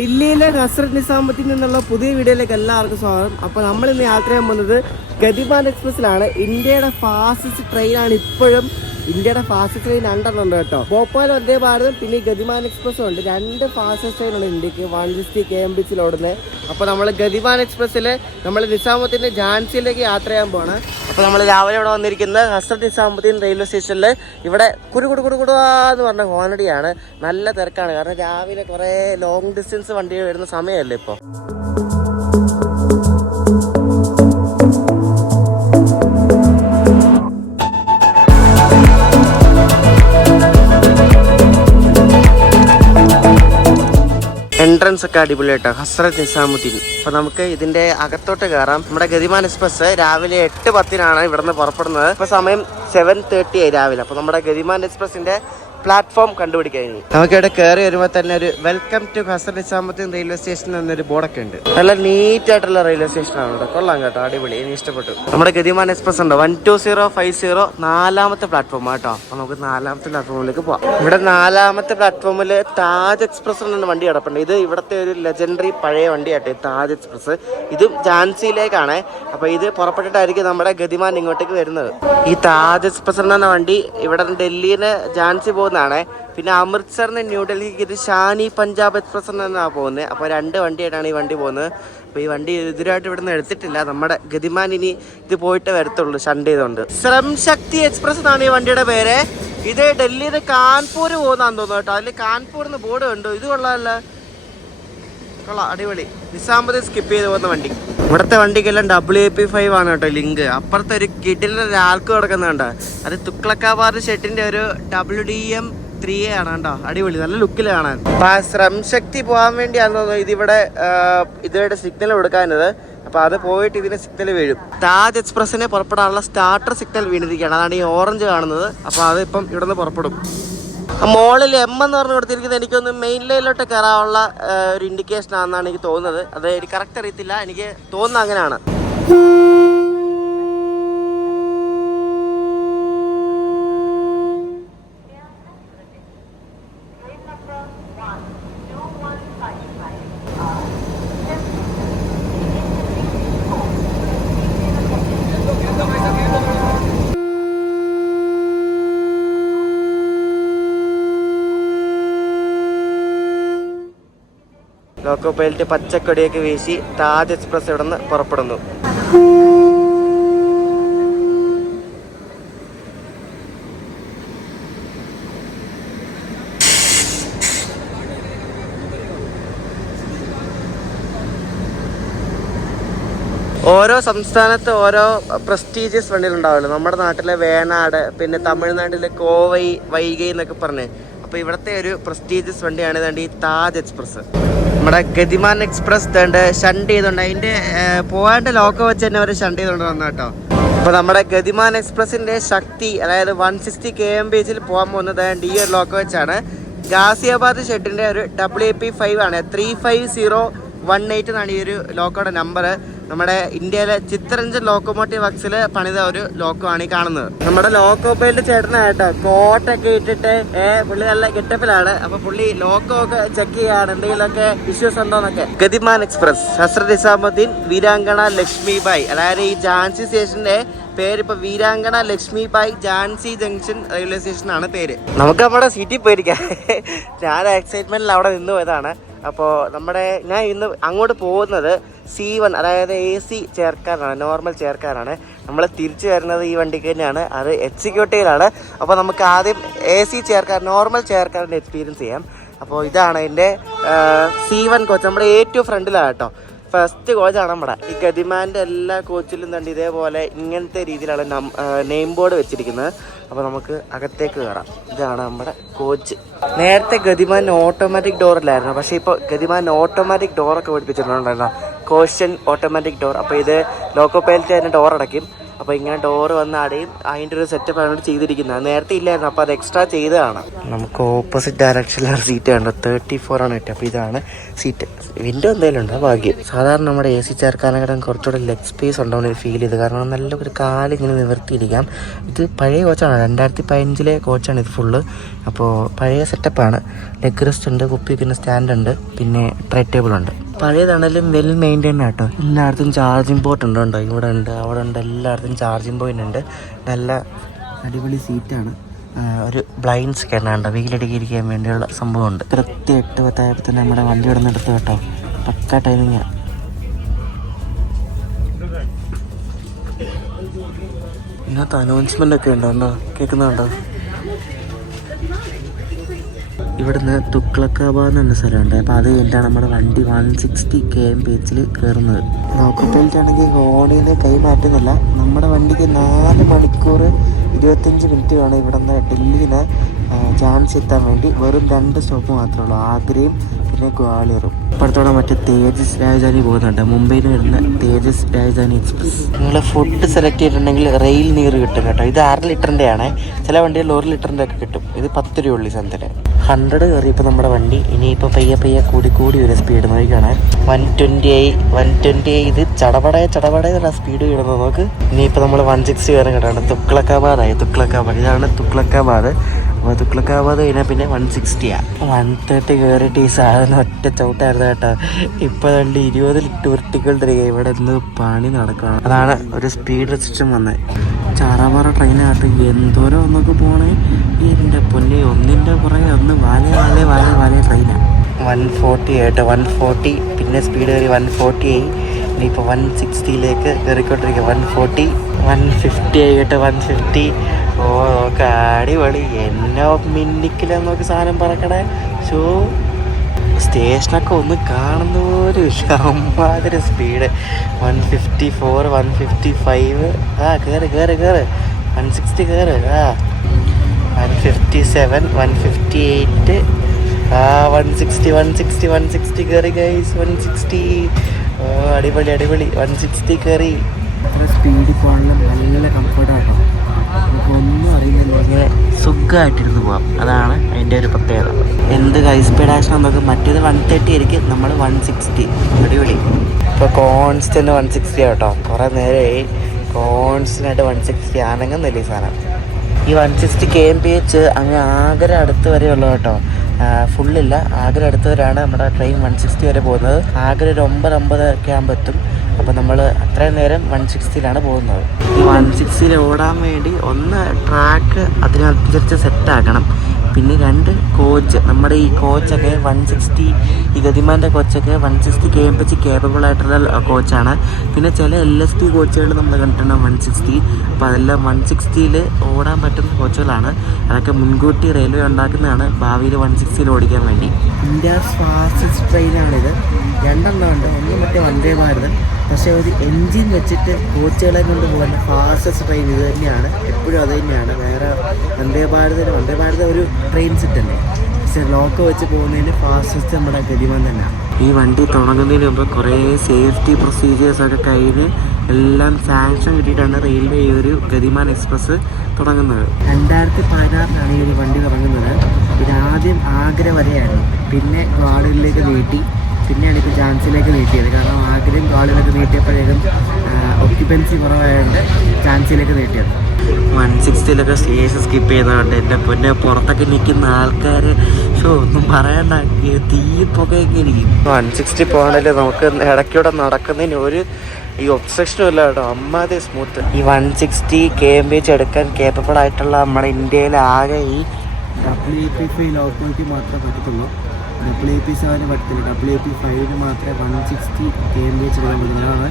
ദില്ലിയിലെ ഹസ്രത്ത് നിസാമുദ്ദീൻ നിന്നുള്ള പുതിയ വീഡിയോയിലേക്ക് എല്ലാവർക്കും സ്വാഗതം. അപ്പോൾ നമ്മൾ ഇന്ന് യാത്ര ചെയ്യാൻ പോകുന്നത് ഗതിമാൻ എക്സ്പ്രസ്സിലാണ്. ഇന്ത്യയുടെ ഫാസ്റ്റസ്റ്റ് ട്രെയിനാണ്. ഇപ്പോഴും ഇന്ത്യയുടെ ഫാസ്റ്റസ്റ്റ് ട്രെയിൻ രണ്ടെണ്ണം കേട്ടോ. ഭോപ്പാൽ വന്ദേ ഭാരതും പിന്നെ ഗതിമാൻ എക്സ്പ്രസ്സും ഉണ്ട്. രണ്ട് ഫാസ്റ്റസ്റ്റ് ട്രെയിനാണ് ഇന്ത്യക്ക് 160 km/h ഓടുന്നത്. അപ്പോൾ നമ്മൾ ഗതിമാൻ എക്സ്പ്രസ്സിൽ നമ്മൾ നിസാമുദ്ദീൻ്റെ ഝാൻസിയിലേക്ക് യാത്ര ചെയ്യാൻ പോവാണ്. അപ്പോൾ നമ്മൾ രാവിലെ ഇവിടെ വന്നിരിക്കുന്നത് ഹസ്രത്ത് നിസാമുദ്ദീൻ റെയിൽവേ സ്റ്റേഷനിൽ. ഇവിടെ കുടുകുടുകുടുകുടുവാന്ന് പറഞ്ഞ ഹോണടിയാണ്. നല്ല തിരക്കാണ്, കാരണം രാവിലെ കുറേ ലോങ് ഡിസ്റ്റൻസ് വണ്ടി വരുന്ന സമയമല്ലേ ഇപ്പോൾ. എൻട്രൻസ് ഒക്കെ അടിപൊളിയായിട്ടോ, ഹസ്രത്ത് നിസാമുദ്ദീൻ. അപ്പോൾ നമുക്ക് ഇതിൻ്റെ അകത്തോട്ട് കയറാം. നമ്മുടെ ഗതിമാൻ എക്സ്പ്രസ് രാവിലെ 8:10 ഇവിടുന്ന് പുറപ്പെടുന്നത്. ഇപ്പോൾ സമയം 7:30 ആയി രാവിലെ. അപ്പോൾ നമ്മുടെ ഗതിമാൻ എക്സ്പ്രസിൻ്റെ പ്ലാറ്റ്ഫോം കണ്ടുപിടിക്കാൻ നമുക്ക് ഇവിടെ കയറി വരുമ്പോൾ തന്നെ ഒരു welcome to Hazrat Nizamuddin railway station എന്നൊരു ബോർഡൊക്കെ ഉണ്ട്. നല്ല നീറ്റ് ആയിട്ടുള്ള റെയിൽവേ സ്റ്റേഷനാണ് ഇവിടെ. കൊള്ളാം കേട്ടോ, അടിപൊളി, എനിക്ക് ഇഷ്ടപ്പെട്ടു. നമ്മുടെ ഗതിമാൻ എക്സ്പ്രസ് ഉണ്ടോ 12050 4ാമത്തെ പ്ലാറ്റ്ഫോം ആട്ടോ. അപ്പോൾ നമുക്ക് 4ാമത്തെ പ്ലാറ്റ്ഫോമിലേക്ക് പോവാം. ഇവിടെ 4ാമത്തെ പ്ലാറ്റ്ഫോമിൽ താജ് എക്സ്പ്രസ് എന്ന വണ്ടി കിടപ്പുണ്ട്. ഇത് ഇവിടുത്തെ ഒരു ലെജൻഡറി പഴയ വണ്ടിയാട്ടെ താജ് എക്സ്പ്രസ്. ഇതും ഝാൻസിയിലേക്കാണ്. അപ്പോൾ ഇത് പുറപ്പെട്ടിട്ടായിരിക്കും നമ്മുടെ ഗതിമാൻ ഇങ്ങോട്ടേക്ക് വരുന്നത്. ഈ താജ് എക്സ്പ്രസ് എന്ന വണ്ടി ഇവിടെ ഡൽഹിന്ന് ഝാൻസി പോകുന്നതാണ്. പിന്നെ അമൃത്സറിന് ന്യൂഡൽഹിക്ക് ഇത് ഷാനി പഞ്ചാബ് എക്സ്പ്രസ് എന്നാണ് പോകുന്നത്. അപ്പോൾ 2 വണ്ടിയായിട്ടാണ് ഈ വണ്ടി പോകുന്നത്. അപ്പോൾ ഈ വണ്ടി എതിരായിട്ട് ഇവിടെ നിന്ന് എടുത്തിട്ടില്ല. നമ്മുടെ ഗതിമാൻ ഇനി ഇത് പോയിട്ട് വരത്തുള്ളൂ ഷണ്ട് ചെയ്തുകൊണ്ട്. ശ്രം ശക്തി എക്സ്പ്രസ് എന്നാണ് ഈ വണ്ടിയുടെ പേര്. ഇത് ഡൽഹിയിൽ നിന്ന് കാൺപൂർ പോകുന്നതാന്ന് തോന്നുന്നു കേട്ടോ. അതിൽ കാൺപൂരിന്ന് ബോർഡ് കണ്ടു. ഇത് കൊള്ളാമല്ല, കൊള്ളാം, അടിപൊളി. നിസാമുദ്ദീൻ സ്കിപ്പ് ചെയ്ത് പോകുന്ന വണ്ടി. ഇവിടുത്തെ വണ്ടിക്കെല്ലാം WAP5 ആണ് കേട്ടോ ലിങ്ക്. അപ്പുറത്തെ ഒരു കിഡിലിന് ഒരാൾക്ക് കിടക്കുന്നുണ്ട്. അത് തുക്ലക്കാബാദ് ഷെട്ടിന്റെ ഒരു WDM 3A ആണ് കേട്ടോ. അടിപൊളി, നല്ല ലുക്കിൽ കാണാൻ. അപ്പൊ ആ ശ്രം ശക്തി പോകാൻ വേണ്ടിയാണെന്ന് തോന്നുന്നു ഇതിവിടെ സിഗ്നൽ കൊടുക്കാനത്. അപ്പൊ അത് പോയിട്ട് ഇതിന് സിഗ്നൽ വീഴും. താജ് എക്സ്പ്രസിനെ പുറപ്പെടാനുള്ള സ്റ്റാർട്ടർ സിഗ്നൽ വീണിരിക്കുകയാണ്. അതാണ് ഈ ഓറഞ്ച് കാണുന്നത്. അപ്പൊ അത് ഇപ്പം ഇവിടെ നിന്ന് പുറപ്പെടും. മോളിൽ M എന്ന് പറഞ്ഞ് കൊടുത്തിരിക്കുന്നത് എനിക്കൊന്ന് മെയിൻ ലൈനിലോട്ട് കയറാനുള്ള ഒരു ഇൻഡിക്കേഷൻ ആണെന്നാണ് എനിക്ക് തോന്നുന്നത്. അത് എനിക്ക് കറക്റ്റ് അറിയത്തില്ല, എനിക്ക് തോന്നുന്നത് അങ്ങനെയാണ്. ലോക്കോ പൈലറ്റ് പച്ചക്കൊടിയൊക്കെ വീശി താജ് എക്സ്പ്രസ് ഇവിടെ നിന്ന് പുറപ്പെടുന്നു. ഓരോ സംസ്ഥാനത്ത് ഓരോ പ്രസ്റ്റീജിയസ് വണ്ടികളുണ്ടാവുമല്ലോ. നമ്മുടെ നാട്ടിലെ വേണാട്, പിന്നെ തമിഴ്നാട്ടിലെ കോവൈ, വൈഗൈ എന്നൊക്കെ പറഞ്ഞ്. അപ്പോൾ ഇവിടുത്തെ ഒരു പ്രസ്റ്റീജിയസ് വണ്ടിയാണ് ഇതാണ്ട് ഈ താജ് എക്സ്പ്രസ്. നമ്മുടെ ഗതിമാൻ എക്സ്പ്രസ് ഇതുണ്ട് ഷണ്ട് ചെയ്തുകൊണ്ട് അതിൻ്റെ പോകാണ്ട് ലോക്കോ വെച്ച് തന്നെ അവർ ഷണ്ട് ചെയ്തുകൊണ്ട് വന്നു കേട്ടോ. അപ്പോൾ നമ്മുടെ ഗതിമാൻ എക്സ്പ്രസിൻ്റെ ശക്തി, അതായത് 160 km/h പോകാൻ പോകുന്നത് ഈ ഒരു ലോക്കോ വെച്ചാണ്. ഗാസിയാബാദ് ഷെഡിൻ്റെ ഒരു WAP5 ആണ്. 35018 എന്നാണ് ഈ ഒരു ലോക്കോയുടെ നമ്പർ. നമ്മുടെ ഇന്ത്യയിലെ ചിത്തരഞ്ജൻ ലോക്കോമോട്ടീവ് വർക്സിൽ പണിത ഒരു ലോക്കോ ആണ് ഈ കാണുന്നത്. നമ്മുടെ ലോക്കോ പൈലറ്റ് ചേട്ടനായിട്ടോ കോട്ടൊക്കെ ഇട്ടിട്ട് പുള്ളി നല്ല ഗെറ്റപ്പിലാണ്. അപ്പൊ പുള്ളി ലോക്കോ ഒക്കെ ചെക്ക് ചെയ്യാണ് എന്തെങ്കിലുമൊക്കെ ഇഷ്യൂസ് ഉണ്ടോന്നൊക്കെ. ഗതിമാൻ എക്സ്പ്രസ് ഹസ്രത്ത് നിസാമുദ്ദീൻ വീരാങ്കണ ലക്ഷ്മിബായി, അതായത് ഈ ഝാൻസി സ്റ്റേഷന്റെ പേരിപ്പോ Veerangana Lakshmibai Jhansi junction railway station ആണ് പേര്. നമുക്ക് നമ്മുടെ സീറ്റിൽ പോയിരിക്കാം. ഞാൻ എക്സൈറ്റ്മെന്റിൽ അവിടെ നിന്ന് പോയതാണ്. അപ്പോൾ ഞാൻ ഇന്ന് അങ്ങോട്ട് പോകുന്നത് C1, അതായത് AC ചെയർക്കാരാണ്, നോർമൽ ചെയർക്കാരാണ്. നമ്മൾ തിരിച്ചു വരുന്നത് ഈ വണ്ടിക്ക് തന്നെയാണ്, അത് എക്സിക്യൂട്ടീവിലാണ്. അപ്പോൾ നമുക്ക് ആദ്യം AC ചെയർക്കാർ, നോർമൽ ചെയർക്കാരിൻ്റെ എക്സ്പീരിയൻസ് ചെയ്യാം. അപ്പോൾ ഇതാണ് എൻ്റെ C1 കോച്ച്, നമ്മുടെ ഏറ്റവും ഫ്രണ്ടിലാണ് കേട്ടോ. ഫസ്റ്റ് കോച്ചാണ് നമ്മുടെ. ഈ ഗതിമാൻ്റെ എല്ലാ കോച്ചിലും തന്നെ ഇതേപോലെ ഇങ്ങനത്തെ രീതിയിലാണ് നെയിം ബോർഡ് വെച്ചിരിക്കുന്നത്. അപ്പോൾ നമുക്ക് അകത്തേക്ക് കയറാം. ഇതാണ് നമ്മുടെ കോച്ച്. നേരത്തെ ഗതിമാൻ ഓട്ടോമാറ്റിക് ഡോറിലായിരുന്നു, പക്ഷേ ഇപ്പോൾ ഗതിമാൻ ഓട്ടോമാറ്റിക് ഡോറൊക്കെ പഠിപ്പിച്ചിട്ടുണ്ടായിരുന്നു, കോഷൻ ഓട്ടോമാറ്റിക് ഡോർ. അപ്പോൾ ഇത് ലോക്കോ പൈലറ്റ് തന്നെ ഡോർ അടയ്ക്കും. അപ്പോൾ ഇങ്ങനെ ഡോറ് വന്ന് അടയും അതിൻ്റെ ഒരു സെറ്റപ്പ് ആണ് ചെയ്തിരിക്കുന്നത്. നേരത്തെ ഇല്ലായിരുന്നു, അപ്പോൾ അത് എക്സ്ട്രാ ചെയ്തതാണ്. നമുക്ക് ഓപ്പോസിറ്റ് ഡയറക്ഷനിലാണ് സീറ്റ് കണ്ടോ, 34 ആണ് കിട്ടുക. അപ്പോൾ ഇതാണ് സീറ്റ്. വിൻഡോ എന്തെങ്കിലും ഉണ്ട്, ഭാഗ്യം. സാധാരണ നമ്മുടെ AC ചേർക്കാനേക്കാളും കുറച്ചുകൂടെ ലെഗ് സ്പേസ് ഉണ്ടാവുന്ന ഒരു ഫീൽ ചെയ്ത്, കാരണം നല്ല ഒരു കാല് ഇങ്ങനെ നിവർത്തിയിരിക്കാം. ഇത് പഴയ കോച്ചാണ്, 2015 കോച്ചാണ് ഇത് ഫുള്ള്. അപ്പോൾ പഴയ സെറ്റപ്പാണ്. ലെഗ് റെസ്റ്റ് ഉണ്ട്, കുപ്പി വയ്ക്കുന്ന സ്റ്റാൻഡ് ഉണ്ട്, പിന്നെ ട്രേ ടേബിൾ ഉണ്ട്. പഴയതാണെങ്കിലും വെൽ മെയിൻറ്റൈൻഡ് ആട്ടോ. എല്ലായിടത്തും ചാർജിങ് പോർട്ട് ഉണ്ടോ, ഇവിടെ ഉണ്ട്, അവിടെ ഉണ്ട്, എല്ലായിടത്തും ചാർജിങ് പോയിന്റ് ഉണ്ട്. നല്ല അടിപൊളി സീറ്റാണ്. ഒരു ബ്ലൈൻഡ് സ്കാനുണ്ട്, വെയിലടിക്കിരിക്കാൻ വേണ്ടിയുള്ള സംഭവമുണ്ട്. കൃത്യം 8:10 തന്നെ നമ്മുടെ വണ്ടി ഇവിടെ നിന്ന് എടുത്ത് കേട്ടോ. പക്ക ടൈമിങ്ങാണ്. ഇതിനകത്ത് അനൗൺസ്മെൻ്റ് ഒക്കെ ഉണ്ടോ, കേൾക്കുന്നുണ്ടോ? ഇവിടുന്ന് തുക്ലക്കാബാദ് എന്ന സ്ഥലമുണ്ട്. അപ്പോൾ അത് കഴിഞ്ഞാൽ നമ്മുടെ വണ്ടി 160 km/h കയറുന്നത്. നോക്കപ്പോഴാണെങ്കിൽ ഓണിയിൽ കൈ മാറ്റുന്നില്ല. നമ്മുടെ വണ്ടിക്ക് 4 മണിക്കൂർ 25 മിനിറ്റ് വേണം ഇവിടുന്ന് ഡൽഹിയിൽ ജാൻസി എത്താൻ വേണ്ടി. വെറും 2 സ്റ്റോപ്പ് മാത്രമേ ഉള്ളൂ, ആഗ്രയും പിന്നെ ഗ്വാളിയറും. ഇപ്പോഴത്തോടെ മറ്റേ തേജസ് രാജധാനി പോകുന്നുണ്ട്, മുംബൈയിൽ നിന്ന് വരുന്ന തേജസ് രാജധാനി എക്സ്പ്രസ്. നിങ്ങൾ ഫുഡ് സെലക്ട് ചെയ്തിട്ടുണ്ടെങ്കിൽ റെയിൽ നീർ കിട്ടും കേട്ടോ. ഇത് 6 ലിറ്ററിൻ്റെ ആണ്, ചില വണ്ടിയിൽ 1 ലിറ്ററിൻ്റെ ഒക്കെ കിട്ടും. ഇത് 10 രൂപ ഉള്ളി സന്ധ്യ. 100 കയറിയപ്പോൾ നമ്മുടെ വണ്ടി ഇനിയിപ്പോൾ പയ്യെ കൂടി ഒരു സ്പീഡ് നോക്കിയാണ് 120. ഇത് ചടപടയുള്ള സ്പീഡ് കിടന്നത് നോക്ക്. ഇനിയിപ്പോൾ നമ്മൾ 160 കയറി കേട്ടാണ്. തുക്ലക്കാബാദായി. ഇതാണ് തുക്ലക്കാബാദ്. അപ്പോൾ തുക്ലക്കാബാദ് കഴിഞ്ഞാൽ പിന്നെ 160 130 കയറിയിട്ട് ഈ സാധനം ഒറ്റ ചവിട്ടായിരുന്നു കേട്ടോ. ഇപ്പോൾ 20 ലിറ്റർ തരിക. ഇവിടെ നിന്ന് പണി നടക്കുകയാണ്. അതാണ് ഒരു സ്പീഡ് റെസ്ട്രിക്ഷൻ വന്നത്. ചാറാപാറ ട്രെയിനാകട്ടെ എന്തോരം ഒന്നൊക്കെ പോകണേ. എൻ്റെ പൊന്നെ, ഒന്നിൻ്റെ പുറകെ ഒന്ന് വാല ട്രെയിനാണ്. 140 ആയിട്ട് 140, പിന്നെ സ്പീഡ് കയറി 140 ആയി. ഇനിയിപ്പോൾ 160 കയറിക്കൊണ്ടിരിക്കുക. 140, 150 ആയിട്ട് 150. ഓ നോക്ക്, അടിപൊളി. എന്നോ മിന്നിക്കിലെന്നൊക്കെ സാധനം പറക്കണേ. ഷോ സ്റ്റേഷനൊക്കെ ഒന്ന് കാണുന്ന പോലും ഇല്ല, അമ്മാതിരി സ്പീഡ്. 154, 155. കയറ് 160 കയറ്. 157, 158. 160 കയറി ഗൈസ്. 160. അടിപൊളി 160 കയറി. അത്ര സ്പീഡിൽ പോകാനുള്ള നല്ല കംഫർട്ടാട്ടോ. നമുക്കൊന്നും അറിയുന്നില്ല, ഇങ്ങനെ സുഖമായിട്ടിരുന്ന് പോവാം. അതാണ് അതിൻ്റെ ഒരു പ്രത്യേകത. എന്ത് ഹൈ സ്പീഡ് ആക്ഷൻ നമുക്ക്. മറ്റേത് 130 ആയിരിക്കും, നമ്മൾ 160. അടിപൊളി. ഇപ്പോൾ കോൺസ്റ്റന്റ് 160 കേട്ടോ. കുറേ നേരമായി കോൺസ്റ്റൻ്റായിട്ട് 160 ആണെന്നില്ല ഈ സാധനം. ഈ 160 km/h അങ്ങ് ആഗ്ര അടുത്ത് വരെ ഉള്ളു കേട്ടോ. ഫുള്ളില്ല, ആഗ്ര അടുത്ത് വരെയാണ് നമ്മുടെ ട്രെയിൻ 160 വരെ പോകുന്നത്. ആഗ്ര ഒരു 9:50 ഒക്കെ ആകുമ്പോൾ എത്തും. അപ്പോൾ നമ്മൾ അത്രയും നേരം 160 പോകുന്നത്. ഈ 160 ഓടാൻ വേണ്ടി ഒന്ന് ട്രാക്ക് അതിനനുസരിച്ച് സെറ്റാക്കണം. പിന്നെ 2 കോച്ച്. നമ്മുടെ ഈ കോച്ചൊക്കെ 160, ഈ ഗതിമാൻ്റെ കോച്ചൊക്കെ 160 km/h കേപ്പബിൾ ആയിട്ടുള്ള കോച്ചാണ്. പിന്നെ ചില LST കോച്ചുകൾ നമ്മൾ കണ്ടിട്ടുണ്ട് 160. അപ്പോൾ അതെല്ലാം 160 ഓടാൻ പറ്റുന്ന കോച്ചുകളാണ്. അതൊക്കെ മുൻകൂട്ടി റെയിൽവേ ഉണ്ടാക്കുന്നതാണ് ഭാവിയിൽ 160 ഓടിക്കാൻ വേണ്ടി. India's fastest ട്രെയിനാണിത്. 2 ഉണ്ട്. ഒന്ന് മറ്റേ വന്ദേ ഭാരത്. പക്ഷേ ഒരു എൻജിൻ വെച്ചിട്ട് കോച്ചുകളെ കൊണ്ട് പോകുന്ന ഫാസ്റ്റസ്റ്റ് ട്രെയിൻ ഇത് തന്നെയാണ്. എപ്പോഴും അത് തന്നെയാണ്. വേറെ വന്ദേ ഭാരത് ഒരു ട്രെയിൻ സെറ്റ് അല്ലേ, പക്ഷേ ലോക്കോ വെച്ച് പോകുന്നതിന് ഫാസ്റ്റസ്റ്റ് നമ്മുടെ ഗതിമാൻ തന്നെയാണ്. ഈ വണ്ടി തുടങ്ങുന്നതിന് മുമ്പ് കുറേ സേഫ്റ്റി പ്രൊസീജിയേഴ്സൊക്കെ കഴിഞ്ഞ് എല്ലാം സാങ്ഷൻ കിട്ടിയിട്ടാണ് റെയിൽവേ ഈ ഒരു ഗതിമാൻ എക്സ്പ്രസ് തുടങ്ങുന്നത്. 2016 ഈ ഒരു വണ്ടി തുടങ്ങുന്നത്. ഇതാദ്യം ആഗ്ര വരെയായിരുന്നു, പിന്നെ ഗ്വാളിയറിലേക്ക് നീട്ടി, പിന്നെയാണ് ഇപ്പോൾ ഝാൻസിയിലേക്ക് നീട്ടിയത്. കാരണം ആഗ്രയും ഗ്വാളിയറിലേക്ക് നീട്ടിയപ്പോഴേക്കും ഒക്യുപ്പൻസി കുറവായതുകൊണ്ട് ഝാൻസിയിലേക്ക് നീട്ടിയത്. 160 സ്റ്റേഷൻ സ്കിപ്പ് ചെയ്യുന്നതുകൊണ്ട് എൻ്റെ പൊന്നെ, പുറത്തൊക്കെ നിൽക്കുന്ന ആൾക്കാർ ഒന്നും പറയണ്ട, തീ പുകയൊക്കെ ഇരിക്കും. 160 പോകണമെങ്കിൽ നമുക്ക് ഇടയ്ക്കൂടെ നടക്കുന്നതിന് ഒരു ഈ ഒബ്സെക്ഷനും ഇല്ല കേട്ടോ. അമ്മാതെ സ്മൂത്ത്. ഈ 160 km/h എടുക്കാൻ കേപ്പബിൾ ആയിട്ടുള്ള നമ്മുടെ ഇന്ത്യയിലെ ആകെ ഈ WAP5 ലോക്കോയ്ക്ക് മാത്രമേ പറ്റത്തുള്ളൂ. WAP7 പറ്റത്തില്ല. WAP5 മാത്രമേ 160 km/h എടുക്കാൻ പറ്റുന്നതാണ്.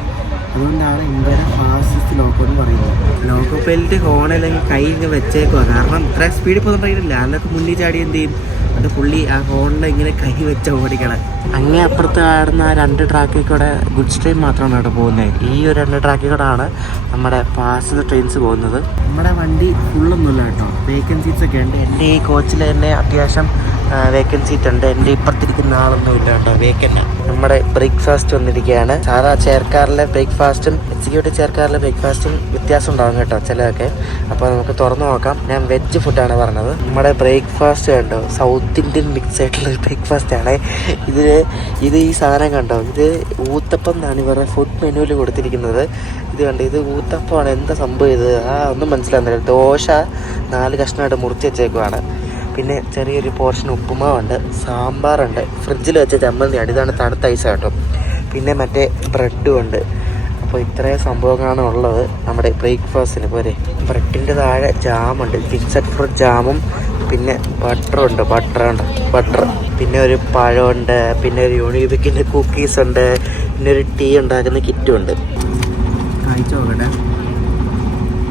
അതുകൊണ്ടാണ് ഇന്ത്യയുടെ ഫാസ്റ്റസ്റ്റ് ലോക്കോ എന്ന് പറയുന്നത്. ലോക്കോ പെൽറ്റ് ഹോൺ അല്ലെങ്കിൽ കൈ ഇങ്ങനെ വെച്ചേക്കുക. കാരണം ഇത്ര സ്പീഡിൽ പോകുന്നുണ്ടെങ്കിലില്ല, അതിനൊക്കെ മുന്നിൽ ചാടി എന്ത് ചെയ്യും, അത് പുള്ളി ആ ഹോണിൽ ഇങ്ങനെ കൈ വെച്ച് ഓടിക്കണം. അങ്ങേ അപ്പുറത്ത് ആടുന്ന ആ 2 ട്രാക്കിൽ കൂടെ ഗുഡ്സ് ട്രെയിൻ മാത്രമാണ് അവിടെ പോകുന്നത്. ഈ ഒരു 2 ട്രാക്കിൽ കൂടെ ആണ് നമ്മുടെ പാസഞ്ചർ ട്രെയിൻസ് പോകുന്നത്. നമ്മുടെ വണ്ടി ഫുള്ളൊന്നുമില്ല കേട്ടോ, വേക്കൻസീസ് ഒക്കെ ഉണ്ട്. എൻ്റെ ഈ കോച്ചിൽ തന്നെ അത്യാവശ്യം വേക്കൻറ്റ് സീറ്റ് ഉണ്ട്. എൻ്റെ ഇപ്പുറത്തിരിക്കുന്ന ആളൊന്നും ഇല്ല കേട്ടോ, വേക്കൻ്റ്. നമ്മുടെ ബ്രേക്ക്ഫാസ്റ്റ് വന്നിരിക്കുകയാണ്. സാധാ ചെയർക്കാറിലെ ബ്രേക്ക്ഫാസ്റ്റും എക്സിക്യൂട്ടീവ് ചെയർക്കാറിലെ ബ്രേക്ക്ഫാസ്റ്റും വ്യത്യാസം ഉണ്ടാകും കേട്ടോ ചിലതൊക്കെ. അപ്പോൾ നമുക്ക് തുറന്നു നോക്കാം. ഞാൻ വെജ് ഫുഡാണ് പറഞ്ഞത്. നമ്മുടെ ബ്രേക്ക്ഫാസ്റ്റ് കണ്ടോ, സൗത്ത് ഇന്ത്യൻ മിക്സ് ആയിട്ടുള്ള ബ്രേക്ക്ഫാസ്റ്റ് ആണ് ഇത് ഈ സാധനം കണ്ടോ, ഇത് ഊത്തപ്പം എന്നാണ് ഇവരുടെ ഫുഡ് മെനുവിൽ കൊടുത്തിരിക്കുന്നത്. ഇത് കണ്ടോ, ഇത് ഊത്തപ്പമാണ്. എന്താ സംഭവം ഇത്? ഒന്നും മനസ്സിലാകുന്നില്ല. ദോശ 4 കഷ്ണമായിട്ട് മുറിച്ച് വെച്ചേക്കുവാണ്. പിന്നെ ചെറിയൊരു പോർഷൻ ഉപ്പുമാവുണ്ട്, സാമ്പാറുണ്ട്, ഫ്രിഡ്ജിൽ വെച്ച ചമ്മന്തിയാണ്. ഇതാണ് തണുത്ത ഐസ് കേട്ടോ. പിന്നെ മറ്റേ ബ്രെഡും ഉണ്ട്. അപ്പോൾ ഇത്രയും സംഭവങ്ങളാണ് ഉള്ളത് നമ്മുടെ ബ്രേക്ക്ഫാസ്റ്റിന്. പോരെ, ബ്രെഡിൻ്റെ താഴെ ജാമുണ്ട്, ഫിക്സഡ് ഫ്രൂട്ട് ജാമും പിന്നെ ബട്ടറുണ്ട്. ബട്ടർ പിന്നെ ഒരു പഴമുണ്ട്, പിന്നെ ഒരു യൂണിബിക്കിൻ്റെ കുക്കീസ് ഉണ്ട്, പിന്നെ ഒരു ടീ ഉണ്ടാക്കുന്ന കിറ്റും ഉണ്ട്. കഴിച്ചു നോക്കട്ടെ.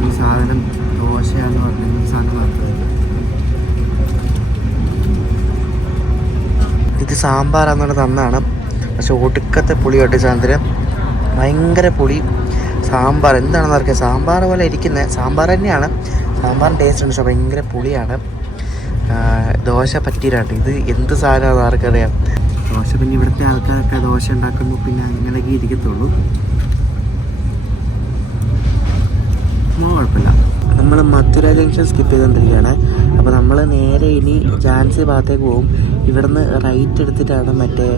ഈ സാധനം ദോശയാന്ന് പറഞ്ഞ ഈ സാധനം മാത്രമേ. ഇത് സാമ്പാറാണെന്ന് തന്നാണ്, പക്ഷെ ഒടുക്കത്തെ പുളി കേട്ടോ സാധനം. ഭയങ്കര പുളി. സാമ്പാർ എന്താണെന്ന് അറിയാം, സാമ്പാർ പോലെ ഇരിക്കുന്നത് സാമ്പാർ തന്നെയാണ്. സാമ്പാറിന് ടേസ്റ്റ് ഉണ്ട്, പക്ഷെ ഭയങ്കര പുളിയാണ്. ദോശ പറ്റീരാട്ടോ. ഇത് എന്ത് സാധനമാണെന്ന് ആർക്കറിയാം. ദോശ പിന്നെ ഇവിടുത്തെ ആൾക്കാരൊക്കെ ദോശ ഉണ്ടാക്കുമ്പോൾ പിന്നെ അങ്ങനെയൊക്കെ ഇരിക്കത്തുള്ളൂ. കുഴപ്പമില്ല. നമ്മൾ മധുര ജംഗ്ഷൻ സ്കിപ്പ് ചെയ്തുകൊണ്ടിരിക്കുകയാണ്. അപ്പോൾ നമ്മൾ നേരെ ഇനി ഝാൻസി ഭാഗത്തേക്ക് പോകും. ഇവിടുന്ന് റൈറ്റ് എടുത്തിട്ടാണ് മറ്റേ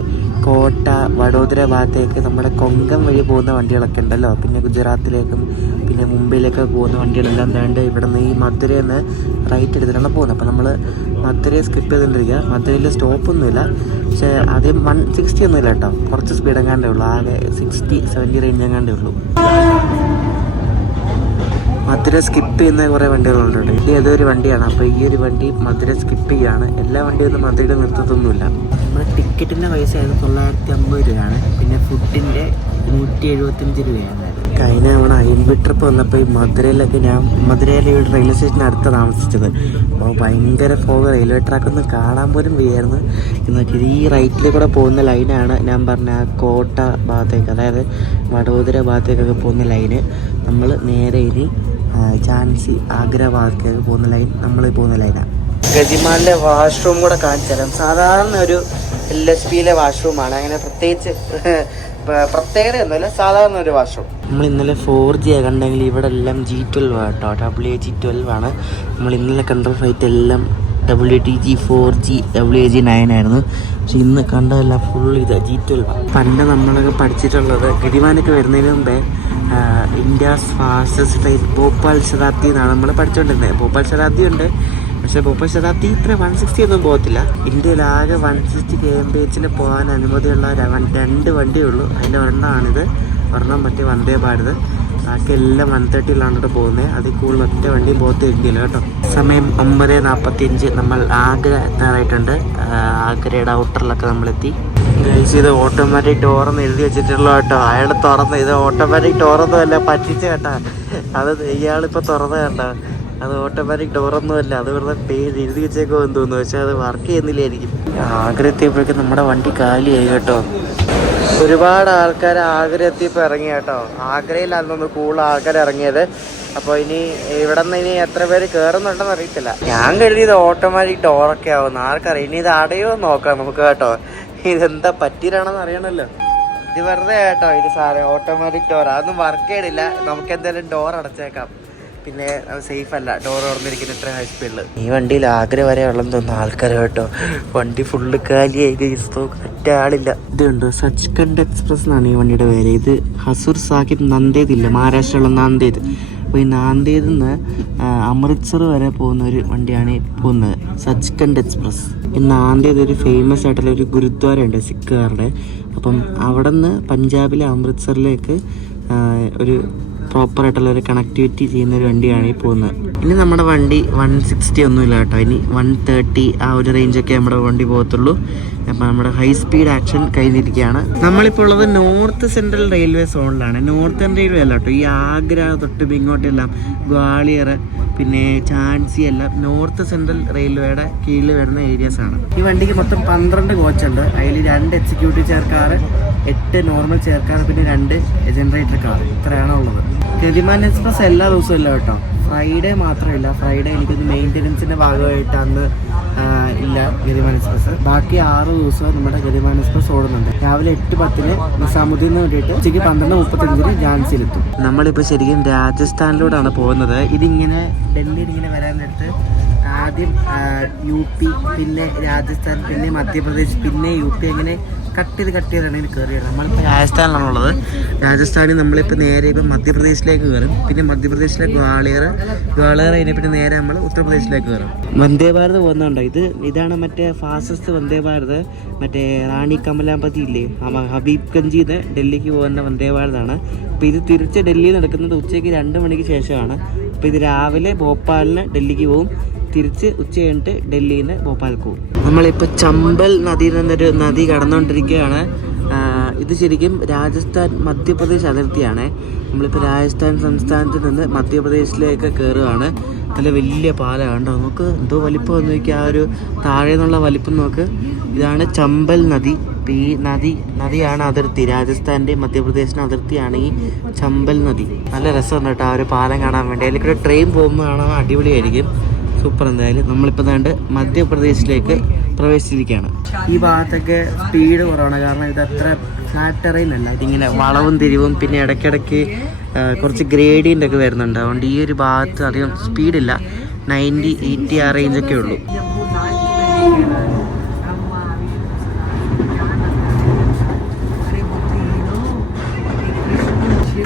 കോട്ട, വഡോദര ഭാഗത്തേക്ക് നമ്മുടെ കൊങ്കൺ വഴി പോകുന്ന വണ്ടികളൊക്കെ ഉണ്ടല്ലോ. പിന്നെ ഗുജറാത്തിലേക്കും പിന്നെ മുംബൈയിലേക്കൊക്കെ പോകുന്ന വണ്ടികളെല്ലാം എന്താണ്ട് ഇവിടുന്ന് ഈ മധുരയിൽ നിന്ന് റൈറ്റ് എടുത്തിട്ടാണ് പോകുന്നത്. അപ്പോൾ നമ്മൾ മധുരയെ സ്കിപ്പ് ചെയ്തുകൊണ്ടിരിക്കുക. മധുരയിൽ സ്റ്റോപ്പൊന്നുമില്ല, പക്ഷേ ആദ്യം 160 ഒന്നുമില്ല കേട്ടോ, കുറച്ച് സ്പീഡ് എങ്ങാണ്ടേ ഉള്ളൂ. ആകെ 60-70 റേഞ്ച് എങ്ങാണ്ടേ ഉള്ളൂ. മധുര സ്കിപ്പ് ചെയ്യുന്ന കുറേ വണ്ടികളുണ്ട്. ഇത് ഏതൊരു വണ്ടിയാണ്. അപ്പോൾ ഈ ഒരു വണ്ടി മധുര സ്കിപ്പ് ചെയ്യുകയാണ്. എല്ലാ വണ്ടിയൊന്നും മധുരയിൽ നിർത്തത്തൊന്നുമില്ല. നമ്മുടെ ടിക്കറ്റിൻ്റെ പൈസ 950 രൂപയാണ്. പിന്നെ ഫുഡിൻ്റെ 175 രൂപയാണ്. കഴിഞ്ഞ തവണ അയൽവി ട്രിപ്പ് വന്നപ്പോൾ ഈ മധുരയിലൊക്കെ മധുരയിലെ ഒരു റെയിൽവേ സ്റ്റേഷന് അടുത്ത് താമസിച്ചത്. അപ്പോൾ ഭയങ്കര ഫോഗ്, റെയിൽവേ ട്രാക്കൊന്നും കാണാൻ പോലും വയ്യായിരുന്നു. എന്നുവെച്ചാൽ ഈ റൈറ്റിൽ കൂടെ പോകുന്ന ലൈനാണ് ഞാൻ പറഞ്ഞ കോട്ട ഭാഗത്തേക്ക്, അതായത് വഡോദര ഭാഗത്തേക്കൊക്കെ പോകുന്ന ലൈന്. നമ്മൾ നേരെ ഇനി ഝാൻസി, ആഗ്ര ഭാഗത്തേക്ക് പോകുന്ന ലൈൻ നമ്മൾ പോകുന്ന ലൈനാണ്. ഗതിമാനിലെ വാഷ്റൂം കൂടെ കാണിച്ചു തരാം. സാധാരണ ഒരു LSPയിലെ വാഷ്റൂമാണ്. അങ്ങനെ പ്രത്യേകതയൊന്നുമില്ല, സാധാരണ ഒരു വാഷ്റൂം. നമ്മൾ ഇന്നലെ 4G കണ്ടെങ്കിൽ ഇവിടെ എല്ലാം G12 കേട്ടോ, WAG12 ആണ്. നമ്മൾ ഇന്നലെ കണ്ട ഫ്ലൈറ്റ് എല്ലാം WTG 4G WAG9 ആയിരുന്നു. പക്ഷെ ഇന്ന് കണ്ടതല്ല ഫുൾ ഇത് G12. പണ്ട് നമ്മളൊക്കെ പഠിച്ചിട്ടുള്ളത് ഗതിമാനൊക്കെ വരുന്നതിന് മുമ്പേ ഇന്ത്യാസ് ഫാസ്റ്റസ്റ്റ് ട്രെയിൻ ഭോപ്പാൽ ശതാബ്ദി എന്നാണ് നമ്മൾ പഠിച്ചുകൊണ്ടിരുന്നത്. ഭോപ്പാൽ ശതാബ്ദി ഉണ്ട്, പക്ഷേ ഭോപ്പാൽ ശതാബ്ദി ഇത്ര 160 ഒന്നും പോകത്തില്ല. ഇന്ത്യയിലാകെ 160 kmph പോകാൻ അനുമതിയുള്ള 2 വണ്ടിയേ ഉള്ളൂ. അതിൻ്റെ ഒരെണ്ണമാണിത്. ഒരെണ്ണം മറ്റേ വന്ദേ ഭാരത്. ബാക്കി എല്ലാം 130 പോകുന്നത്. അതിൽ കൂടുതൽ ഒറ്റ വണ്ടിയും പോകത്ത് ഇന്ത്യയിൽ കേട്ടോ. സമയം 9:45. നമ്മൾ ആഗ്ര എത്താറായിട്ടുണ്ട്. ആഗ്രയുടെ ഔട്ടറിലൊക്കെ നമ്മളെത്തി. ഇത് ഓട്ടോമാറ്റിക് ഡോറെന്ന് എഴുതി വെച്ചിട്ടുള്ള കേട്ടോ. അയാൾ തുറന്ന്, ഇത് ഓട്ടോമാറ്റിക് ഡോറൊന്നും അല്ല, പറ്റിച്ച് കേട്ടാ. അത് ഇയാളിപ്പോൾ തുറന്ന് കേട്ടോ. അത് ഓട്ടോമാറ്റിക് ഡോറൊന്നും അല്ല, അത് വെറുതെ പേര് എഴുതി വെച്ചേക്കുമെന്ന് തോന്നുന്നു. പക്ഷെ അത് വർക്ക് ചെയ്യുന്നില്ലായിരിക്കും. ആഗ്ര എത്തിയപ്പോഴേക്കും നമ്മുടെ വണ്ടി കാലിയായി കേട്ടോ. ഒരുപാട് ആൾക്കാർ ആഗ്ര എത്തിയപ്പോൾ ഇറങ്ങി കേട്ടോ. ആഗ്രയിലാണെന്ന് കൂടുതൽ ആൾക്കാർ ഇറങ്ങിയത്. അപ്പോൾ ഇനി ഇവിടെ നിന്ന് ഇനി എത്ര പേര് കയറുന്നുണ്ടെന്ന് അറിയത്തില്ല. ഞാൻ കരുതിയത് ഓട്ടോമാറ്റിക് ഡോറൊക്കെ ആവുന്നു. ആർക്കറിയാം. ഇനി ഇത് അടയോ നോക്കാം നമുക്ക് കേട്ടോ. ഇതെന്താ പറ്റിയിട്ടാണെന്ന് അറിയണമല്ലോ. ഇത് വെറുതെ കേട്ടോ, ഇത് സാറേ ഓട്ടോമാറ്റിക് ഡോർ, അതൊന്നും വർക്ക് ചെയ്യണില്ല. നമുക്ക് എന്തായാലും ഡോർ അടച്ചേക്കാം. പിന്നെ അത് സേഫ് അല്ല ഡോർ തുറന്നിരിക്കുന്ന ഇത്ര ഹൈ സ്പീഡിൽ. ഈ വണ്ടിയിൽ ആഗ്ര വരെ ഉള്ളെന്ന് തോന്നുന്നു ആൾക്കാർ കേട്ടോ. വണ്ടി ഫുള്ള് കാലിയായി, ഒറ്റ ആളില്ല. ഇതുണ്ട് സച്ച്ഖണ്ഡ് എക്സ്പ്രസ് എന്നാണ് ഈ വണ്ടിയുടെ പേര്. ഇത് ഹസൂർ സാഹിബ് നന്ദേദ് ഇല്ല, മഹാരാഷ്ട്രയിലുള്ള നാന്ദേദ്. അപ്പോൾ ഈ നാന്ദേദിൽ നിന്ന് അമൃത്സർ വരെ പോകുന്ന ഒരു വണ്ടിയാണ് പോകുന്നത്, സച്ച്ഖണ്ഡ് എക്സ്പ്രസ്. ഈ നാന്ദേദ് ഒരു ഫേമസ് ആയിട്ടുള്ള ഒരു ഗുരുദ്വാരയുണ്ട് സിഖുകാരുടെ. അപ്പം അവിടെ നിന്ന് പഞ്ചാബിലെ അമൃത്സറിലേക്ക് ഒരു പ്രോപ്പറായിട്ടുള്ള ഒരു കണക്ടിവിറ്റി ചെയ്യുന്ന ഒരു വണ്ടിയാണ് ഈ പോകുന്നത്. ഇനി നമ്മുടെ വണ്ടി 160 ഒന്നുമില്ല കേട്ടോ. ഇനി 130 ആ ഒരു റേഞ്ചൊക്കെ നമ്മുടെ വണ്ടി പോകത്തുള്ളൂ. അപ്പം നമ്മുടെ ഹൈ സ്പീഡ് ആക്ഷൻ കഴിഞ്ഞിരിക്കുകയാണ്. നമ്മളിപ്പോൾ ഉള്ളത് നോർത്ത് സെൻട്രൽ റെയിൽവേ സോണിലാണ്. നോർത്തേൺ റെയിൽവേ അല്ല കേട്ടോ. ഈ ആഗ്ര തൊട്ട് ഇങ്ങോട്ടെല്ലാം ഗ്വാളിയർ പിന്നെ ഝാൻസി എല്ലാം നോർത്ത് സെൻട്രൽ റെയിൽവേയുടെ കീഴിൽ വരുന്ന ഏരിയാസാണ്. ഈ വണ്ടിക്ക് മൊത്തം 12 കോച്ചുണ്ട്. അതിൽ 2 executive chair car, 8 normal chair car, പിന്നെ 2 ജനറേറ്റർ കാർ. ഇത്രയാണ് ഉള്ളത്. ഗതിമാൻ എക്സ്പ്രസ് എല്ലാ ദിവസവും ഇല്ല കേട്ടോ. ഫ്രൈഡേ മാത്രമില്ല. ഫ്രൈഡേ എനിക്കൊന്ന് മെയിൻ്റനൻസിൻ്റെ ഭാഗമായിട്ട് അന്ന് ഇല്ല ഗതിമാൻ എക്സ്പ്രസ്. ബാക്കി 6 ദിവസവും നമ്മുടെ ഗതിമാൻ എക്സ്പ്രസ് ഓടുന്നുണ്ട്. രാവിലെ 8:10 നിസാമുദ്ദീന് വേണ്ടിയിട്ട് ഉച്ചയ്ക്ക് 12:35 ഝാൻസിയിലെത്തും. നമ്മളിപ്പോൾ ശരിക്കും രാജസ്ഥാനിലൂടെയാണ് പോകുന്നത്. ഇതിങ്ങനെ ഡൽഹിയിൽ ഇങ്ങനെ വരാനെടുത്ത് ആദ്യം UP, പിന്നെ രാജസ്ഥാൻ, പിന്നെ മധ്യപ്രദേശ്, പിന്നെ UP, അങ്ങനെ കട്ട് ചെയ്താണ് ഇതിന് കയറിയത്. നമ്മളിപ്പോൾ രാജസ്ഥാനിലാണുള്ളത്. രാജസ്ഥാനിൽ നമ്മളിപ്പോൾ നേരെ ഇപ്പം മധ്യപ്രദേശിലേക്ക് കയറും. പിന്നെ മധ്യപ്രദേശിലെ ഗ്വാളിയർ കഴിഞ്ഞ പിന്നെ നേരെ നമ്മൾ ഉത്തർപ്രദേശിലേക്ക് കയറും. വന്ദേ ഭാരത് പോകുന്നുണ്ടോ? ഇതാണ് മറ്റേ ഫാസ്റ്റസ്റ്റ് വന്ദേ ഭാരത്. മറ്റേ റാണി കമലാപതി ഇല്ലേ, ഹബീബ്ഗഞ്ചിൽ നിന്ന് ഡൽഹിക്ക് പോകുന്ന വന്ദേ ഭാരതാണ്. അപ്പോൾ ഇത് തിരിച്ച് ഡൽഹിയിൽ നടക്കുന്നത് ഉച്ചയ്ക്ക് 2 മണിക്ക് ശേഷമാണ്. അപ്പോൾ ഇത് രാവിലെ ഭോപ്പാലിന് ഡൽഹിക്ക് പോകും, തിരിച്ച് ഉച്ച കഴിഞ്ഞിട്ട് ഡൽഹിയിൽ നിന്ന് ഭോപ്പാലിൽ പോകും. നമ്മളിപ്പോൾ ചമ്പൽ നദിയിൽ നിന്നൊരു നദി കടന്നുകൊണ്ടിരിക്കുകയാണ്. ഇത് ശരിക്കും രാജസ്ഥാൻ മധ്യപ്രദേശ് അതിർത്തിയാണ്. നമ്മളിപ്പോൾ രാജസ്ഥാൻ സംസ്ഥാനത്തിൽ നിന്ന് മധ്യപ്രദേശിലേക്ക് കയറുകയാണ്. നല്ല വലിയ പാലമാണ് കേട്ടോ. നമുക്ക് എന്തോ വലിപ്പം വന്ന് നോക്കി, ആ ഒരു താഴെ നിന്നുള്ള വലിപ്പം നോക്ക്. ഇതാണ് ചമ്പൽ നദി. അപ്പോൾ ഈ നദിയാണ് അതിർത്തി. രാജസ്ഥാൻ്റെയും മധ്യപ്രദേശിൻ്റെ അതിർത്തിയാണ് ഈ ചമ്പൽ നദി. നല്ല രസമുണ്ട് കേട്ടോ ആ ഒരു പാലം കാണാൻ വേണ്ടി. അതിൽ കൂടെ ട്രെയിൻ പോകുമ്പോൾ കാണാൻ അടിപൊളിയായിരിക്കും. സൂപ്പർ. എന്തായാലും നമ്മളിപ്പോൾ ദാണ്ട് മധ്യപ്രദേശിലേക്ക് പ്രവേശിച്ചിരിക്കുകയാണ്. ഈ ഭാഗത്തൊക്കെ സ്പീഡ് കുറവാണ്, കാരണം ഇത് അത്ര ഫ്ലാറ്റ് ടെറൈൻ അല്ല. ഇതിങ്ങനെ വളവും തിരിവും പിന്നെ ഇടയ്ക്കിടയ്ക്ക് കുറച്ച് ഗ്രേഡിയൻ്റ് ഒക്കെ വരുന്നുണ്ട്. അതുകൊണ്ട് ഈ ഒരു ഭാഗത്ത് അധികം സ്പീഡില്ല. 90-80 ആ റേഞ്ചൊക്കെ ഉള്ളൂ.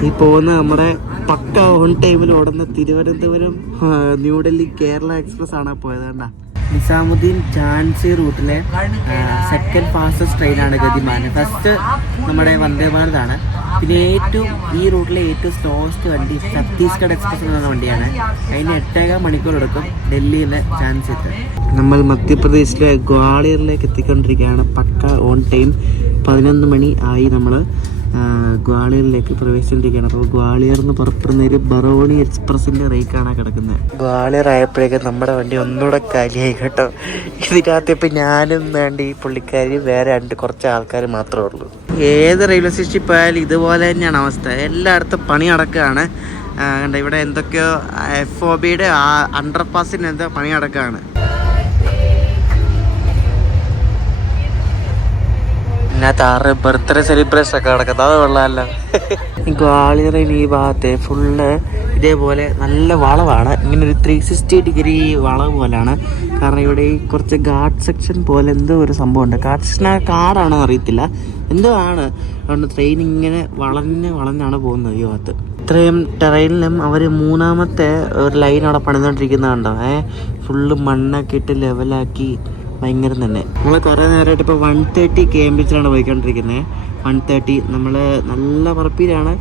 ഈ പോകുന്ന നമ്മുടെ പക്ക ഓൺ ടൈമിൽ ഓടുന്ന തിരുവനന്തപുരം ന്യൂഡൽഹി കേരള എക്സ്പ്രസ് ആണ് പോയത്. കണ്ട, നിസാമുദ്ദീൻ ഝാൻസി റൂട്ടിലെ സെക്കൻഡ് ഫാസ്റ്റസ്റ്റ് ട്രെയിനാണ് ഗതിമാൻ. ഫസ്റ്റ് നമ്മുടെ വന്ദേ ഭാരതാണ്. പിന്നെ ഈ റൂട്ടിലെ ഏറ്റവും സ്ലോവസ്റ്റ് വണ്ടി ഛത്തീസ്ഗഡ് എക്സ്പ്രസ് എന്ന വണ്ടിയാണ്. അതിന് 8.5 മണിക്കൂർ എടുക്കും ഡൽഹിയിലെ ഝാൻസി എത്താൻ. നമ്മൾ മധ്യപ്രദേശിലെ ഗ്വാളിയറിലേക്ക് എത്തിക്കൊണ്ടിരിക്കുകയാണ്. പക്ക ഓൺ ടൈം 11 മണി ആയി. നമ്മൾ ഗ്വാളിയറിലേക്ക് പ്രവേശിച്ചിരിക്കുകയാണ്. അപ്പോൾ ഗ്വാളിയർ എന്ന് പുറപ്പെടുന്ന ഒരു ബറോണി എക്സ്പ്രസിൻ്റെ റേക്കാണ് കിടക്കുന്നത്. ഗ്വാളിയർ ആയപ്പോഴേക്കും നമ്മുടെ വണ്ടി ഒന്നുകൂടെ കാലിയായി കേട്ടോ. ഇതിനകത്ത് ഇപ്പം ഞാനും വേണ്ട ഈ പുള്ളിക്കാരി വേറെ കുറച്ച് ആൾക്കാർ മാത്രമേ ഉള്ളൂ. ഏത് റെയിൽവേ സ്റ്റേഷനിൽ പോയാലും ഇതുപോലെ തന്നെയാണ് അവസ്ഥ. എല്ലായിടത്തും പണി നടക്കുകയാണ്. കണ്ട, ഇവിടെ എന്തൊക്കെയോ FOBയുടെ അണ്ടർപാസിന് എന്തോ പണി നടക്കുകയാണ്. ഇതിനകത്ത് ബർത്ത്ഡേ സെലിബ്രേഷൻ ഒക്കെ നടക്കുന്നത്, അത് കൊള്ളാമല്ലോ. ഗ്വാളിയറിന് ഈ ഭാഗത്തെ ഫുള്ള് ഇതേപോലെ നല്ല വളവാണ്. ഇങ്ങനെ ഒരു 360 ഡിഗ്രി വളവ് പോലെയാണ്. കാരണം ഇവിടെ ഈ കുറച്ച് ഗാർഡ് സെക്ഷൻ പോലെ എന്തോ ഒരു സംഭവമുണ്ട്. ഗാർഡ് സെക്ഷൻ കാടാണോ അറിയത്തില്ല, എന്തോ ആണ്. അതുകൊണ്ട് ട്രെയിൻ ഇങ്ങനെ വളഞ്ഞാണ് പോകുന്നത് ഈ ഭാഗത്ത്. ഇത്രയും ടെറൈനിലും അവർ 3ാമത്തെ ഒരു ലൈൻ അവിടെ പണിതുകൊണ്ടിരിക്കുന്നതുണ്ടോ. ഫുള്ള് മണ്ണൊക്കെ ഇട്ട് ലെവലാക്കി ഭയങ്കര തന്നെ. നമ്മൾ കുറേ നേരമായിട്ട് ഇപ്പോൾ 130 km/h പോയിക്കൊണ്ടിരിക്കുന്നത്. 130 നമ്മൾ നല്ല പറപ്പിലാണ്,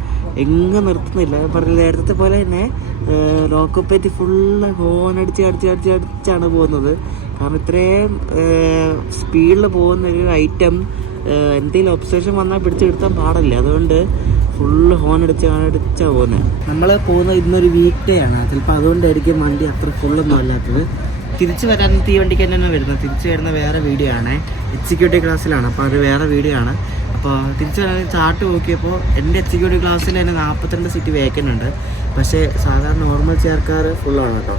എങ്ങും നിർത്തുന്നില്ല. പറഞ്ഞ നേരത്തെ പോലെ തന്നെ ലോക്കോപ്പേറ്റ് ഫുള്ള് അടിച്ചാണ് പോകുന്നത്. കാരണം ഇത്രയും സ്പീഡിൽ പോകുന്ന ഒരു ഐറ്റം എന്തെങ്കിലും ഒബ്സേഷൻ വന്നാൽ പിടിച്ചെടുത്താൻ പാടില്ല. അതുകൊണ്ട് ഫുള്ള് അടിച്ചാണ് പോകുന്നത്. നമ്മൾ പോകുന്നത് ഇന്നൊരു വീക്ക് ഡേ ആണ്. ചിലപ്പോൾ അതുകൊണ്ടായിരിക്കും വണ്ടി അത്ര ഫുള്ളൊന്നും അല്ലാത്തത്. തിരിച്ചു വരാൻ ഈ വണ്ടിക്ക് തന്നെയാണ് വരുന്നത്. തിരിച്ചു വരുന്ന വേറെ വീഡിയോ ആണ്, എക്സിക്യൂട്ടീവ് ക്ലാസ്സിലാണ്. അപ്പോൾ അത് വേറെ വീഡിയോ ആണ്. അപ്പോൾ തിരിച്ചു വരാൻ ചാർട്ട് നോക്കിയപ്പോൾ എൻ്റെ എക്സിക്യൂട്ടീവ് ക്ലാസ്സിൽ തന്നെ 42 സീറ്റ് വേക്കൻ്റ് ഉണ്ട്. പക്ഷേ സാധാരണ നോർമൽ ചെയർക്കാർ ഫുള്ളാണ് കേട്ടോ.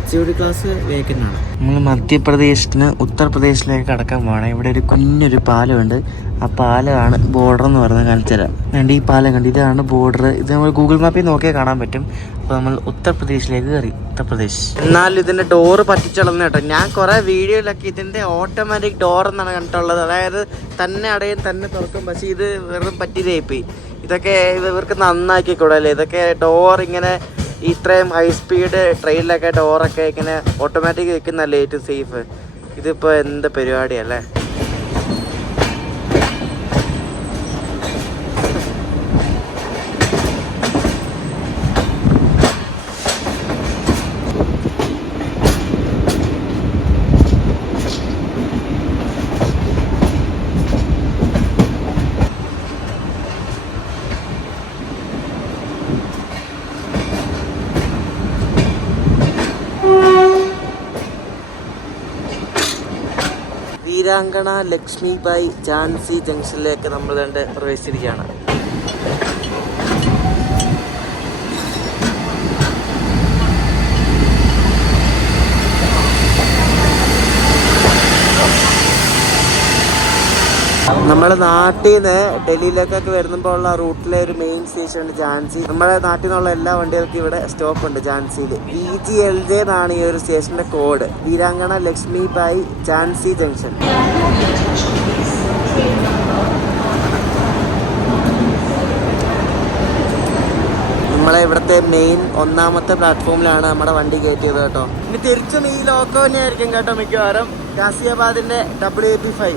എക്സിക്യൂട്ടീവ് ക്ലാസ് വേക്കൻ്റ് ആണ്. നമ്മൾ മധ്യപ്രദേശിന് ഉത്തർപ്രദേശിലേക്ക് കടക്കാൻ പോകണം. ഇവിടെ ഒരു കുഞ്ഞൊരു പാലമുണ്ട്. ആ പാലമാണ് ബോർഡർ എന്ന് പറയുന്നത്. കാണിച്ചു തരാം. ഈ പാലം കണ്ട്, ഇതാണ് ബോർഡർ. ഇത് നമ്മൾ ഗൂഗിൾ മാപ്പിൽ നോക്കിയാൽ കാണാൻ പറ്റും. അപ്പോൾ നമ്മൾ ഉത്തർപ്രദേശിലേക്ക് കയറി. ഉത്തർപ്രദേശ്. എന്നാലും ഇതിൻ്റെ ഡോറ് പറ്റിച്ചളന്ന് കേട്ടോ. ഞാൻ കുറേ വീഡിയോയിലൊക്കെ ഇതിൻ്റെ ഓട്ടോമാറ്റിക് ഡോർ എന്നാണ് കണ്ടിട്ടുള്ളത്. അതായത് തന്നെ അടയും തന്നെ തുറക്കും. പക്ഷേ ഇത് വെറും പറ്റിയതായിപ്പോയി. ഇതൊക്കെ ഇവർക്ക് നന്നാക്കിക്കൂടല്ലേ. ഇതൊക്കെ ഡോർ ഇങ്ങനെ ഇത്രയും ഹൈ സ്പീഡ് ട്രെയിനിലൊക്കെ ഡോറൊക്കെ ഇങ്ങനെ ഓട്ടോമാറ്റിക് വെക്കുന്നല്ലേ ഏറ്റവും സേഫ്. ഇതിപ്പോൾ എന്ത് പരിപാടിയല്ലേ. വീരാങ്കണ ലക്ഷ്മിബായി ഝാൻസി ജംഗ്ഷനിലേക്ക് നമ്മൾ പ്രവേശിച്ചിരിക്കുകയാണ്. നമ്മൾ നാട്ടിൽ നിന്ന് ഡൽഹിയിലേക്കൊക്കെ വരുമ്പോൾ ഉള്ള റൂട്ടിലെ ഒരു മെയിൻ സ്റ്റേഷൻ ഝാൻസി. നമ്മുടെ നാട്ടിൽ നിന്നുള്ള എല്ലാ വണ്ടികൾക്കും ഇവിടെ സ്റ്റോപ്പ് ഉണ്ട് ഝാൻസിയിൽ. VGLJ എന്നാണ് ഈ ഒരു സ്റ്റേഷന്റെ കോഡ്. വീരാങ്കണ ലക്ഷ്മി ബായി ഝാൻസി ജംഗ്ഷൻ. നമ്മളെ ഇവിടുത്തെ മെയിൻ ഒന്നാമത്തെ പ്ലാറ്റ്ഫോമിലാണ് നമ്മുടെ വണ്ടി കയറ്റിയത് കേട്ടോ. ഇനി തിരിച്ചും ഈ ലോക്കോ തന്നെയായിരിക്കും കേട്ടോ മിക്കവാറും. ഗാസിയാബാദിന്റെ WAP5.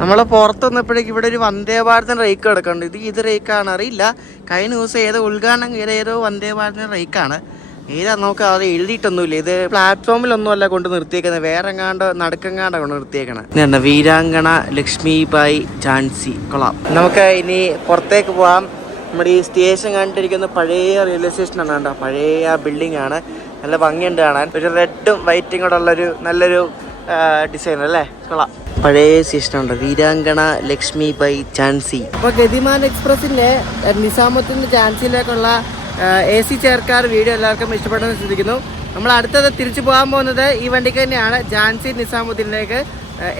നമ്മൾ പുറത്ത് വന്നപ്പോഴേക്കും ഇവിടെ ഒരു വന്ദേ ഭാരതിന് റേക്ക് കിടക്കുന്നുണ്ട്. ഇത് റേക്കാണ് അറിയില്ല. കഴിഞ്ഞ ദിവസം ഏതോ ഉദ്ഘാടനം ഏതോ വന്ദേ ഭാരതിന് റേക്കാണ്. ഏതാ നമുക്ക് അത് എഴുതിയിട്ടൊന്നുമില്ല. ഇത് പ്ലാറ്റ്ഫോമിലൊന്നുമല്ല കൊണ്ട് നിർത്തിയേക്കുന്നത്, വേറെ നടുക്കെങ്ങാണ്ട കൊണ്ട് നിർത്തിയേക്കണേ. വീരാങ്കണ ലക്ഷ്മി ബായി ഝാൻസി. കൊള്ളാം. നമുക്ക് ഇനി പുറത്തേക്ക് പോവാം. നമ്മുടെ ഈ സ്റ്റേഷൻ കണ്ടിരിക്കുന്ന പഴയ റെയിൽവേ സ്റ്റേഷനാണ് കേട്ടോ. പഴയ ബിൽഡിംഗ് ആണ്, നല്ല ഭംഗിയുണ്ട് കാണാൻ. ഒരു റെഡും വൈറ്റും കൂടെ ഉള്ളൊരു നല്ലൊരു ഡിസൈൻ അല്ലേ. കൊള്ളാം. പഴയ സ്റ്റേഷനുണ്ട്, വീരാങ്കണ ലക്ഷ്മി ബായി ഝാൻസി. അപ്പോൾ ഗതിമാൻ എക്സ്പ്രസിന്റെ നിസാമുദ്ദീൻ ഝാൻസിയിലേക്കുള്ള AC ചെയർക്കാർ വീഡിയോ എല്ലാവർക്കും ഇഷ്ടപ്പെട്ടെന്ന് ശ്രദ്ധിക്കുന്നു. നമ്മൾ അടുത്തത് തിരിച്ചു പോകാൻ പോകുന്നത് ഈ വണ്ടിക്ക് തന്നെയാണ്, ഝാൻസി നിസാമുദ്ദീനിലേക്ക്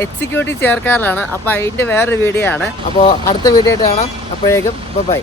എക്സിക്യൂട്ടീവ് ചെയർക്കാറിലാണ്. അപ്പോൾ അതിൻ്റെ വേറൊരു വീഡിയോ ആണ്. അപ്പോൾ അടുത്ത വീഡിയോ ആയിട്ട് കാണാം. അപ്പോഴേക്കും ബൈ.